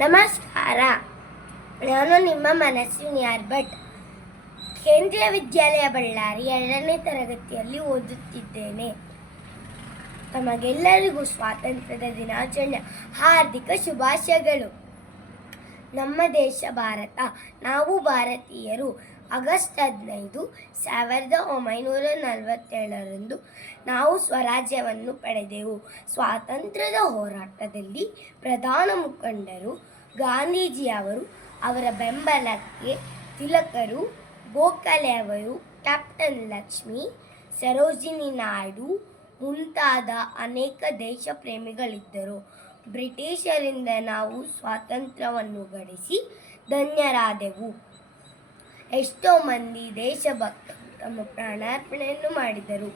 ನಮಸ್ಕಾರ. ನಾನು ನಿಮ್ಮ ಮನಸ್ವಿನಿ ಭಟ್. ಕೇಂದ್ರೀಯ ವಿದ್ಯಾಲಯ ಬಳ್ಳಾರಿ 2ನೇ ತರಗತಿಯಲ್ಲಿ ಓದುತ್ತಿದ್ದೇನೆ. ತಮಗೆಲ್ಲರಿಗೂ ಸ್ವಾತಂತ್ರ್ಯದ ದಿನಾಚರಣೆಯ ಹಾರ್ದಿಕ ಶುಭಾಶಯಗಳು. ನಮ್ಮ ದೇಶ ಭಾರತ. ನಾವು ಭಾರತೀಯರು. ಆಗಸ್ಟ್ 15, 1947ರಂದು ನಾವು ಸ್ವರಾಜ್ಯವನ್ನು ಪಡೆದೆವು. ಸ್ವಾತಂತ್ರ್ಯದ ಹೋರಾಟದಲ್ಲಿ ಪ್ರಧಾನ ಮುಖಂಡರು ಗಾಂಧೀಜಿಯವರು, ಅವರ ಬೆಂಬಲಕ್ಕೆ ತಿಲಕರು, ಗೋಖಲೆ ಅವರು, ಕ್ಯಾಪ್ಟನ್ ಲಕ್ಷ್ಮಿ, ಸರೋಜಿನಿ ನಾಯ್ಡು ಮುಂತಾದ ಅನೇಕ ದೇಶ ಪ್ರೇಮಿಗಳಿದ್ದರು. ಬ್ರಿಟಿಷರಿಂದ ನಾವು ಸ್ವಾತಂತ್ರ್ಯವನ್ನು ಗಳಿಸಿ ಧನ್ಯರಾದೆವು. ಎಷ್ಟೋ ಮಂದಿ ದೇಶಭಕ್ತರು ತಮ್ಮ ಪ್ರಾಣಾರ್ಪಣೆಯನ್ನು ಮಾಡಿದರು.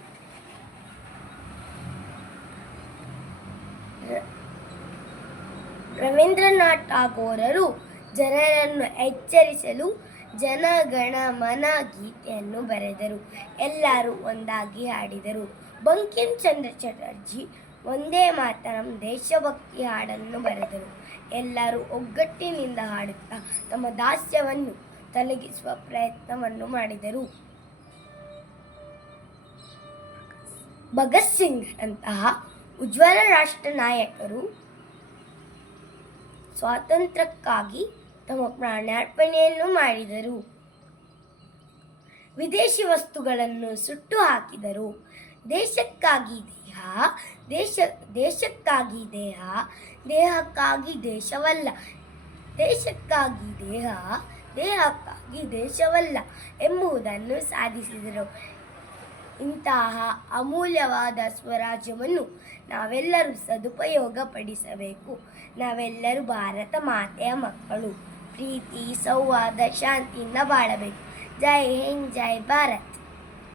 ರವೀಂದ್ರನಾಥ್ ಟಾಗೋರರು ಜನರನ್ನು ಎಚ್ಚರಿಸಲು ಜನಗಣ ಮನ ಗೀತೆಯನ್ನು ಬರೆದರು. ಎಲ್ಲರೂ ಒಂದಾಗಿ ಹಾಡಿದರು. ಬಂಕಿಂ ಚಂದ್ರ ಚಟರ್ಜಿ ಒಂದೇ ಮಾತರಂ ದೇಶಭಕ್ತಿ ಹಾಡನ್ನು ಬರೆದರು. ಎಲ್ಲರೂ ಒಗ್ಗಟ್ಟಿನಿಂದ ಹಾಡುತ್ತಾ ತಮ್ಮ ದಾಸ್ಯವನ್ನು ತೊಲಗಿಸುವ ಪ್ರಯತ್ನವನ್ನು ಮಾಡಿದರು. ಭಗತ್ ಸಿಂಗ್ ಅಂತಹ ಉಜ್ವಲ ರಾಷ್ಟ್ರ ನಾಯಕರು ಸ್ವಾತಂತ್ರ್ಯಕ್ಕಾಗಿ ತಮ್ಮ ಪ್ರಾಣಾರ್ಪಣೆಯನ್ನು ಮಾಡಿದರು. ವಿದೇಶಿ ವಸ್ತುಗಳನ್ನು ಸುಟ್ಟು ಹಾಕಿದರು. ದೇಶಕ್ಕಾಗಿ ದೇಹ, ದೇಶಕ್ಕಾಗಿ ದೇಹ, ದೇಹಕ್ಕಾಗಿ ದೇಶವಲ್ಲ, ದೇಶಕ್ಕಾಗಿ ದೇಹ, ದೇಹಕ್ಕಾಗಿ ದೇಶವಲ್ಲ ಎಂಬುದನ್ನು ಸಾಧಿಸಿದರು. ಇಂತಹ ಅಮೂಲ್ಯವಾದ ಸ್ವರಾಜ್ಯವನ್ನು ನಾವೆಲ್ಲರೂ ಸದುಪಯೋಗಪಡಿಸಬೇಕು. ನಾವೆಲ್ಲರೂ ಭಾರತ ಮಾತೆಯ ಮಕ್ಕಳು. ಪ್ರೀತಿ, ಸೌಹಾರ್ದ, ಶಾಂತಿಯಿಂದ ಬಾಳಬೇಕು. ಜೈ ಹಿಂದ್, ಜೈ ಭಾರತ್.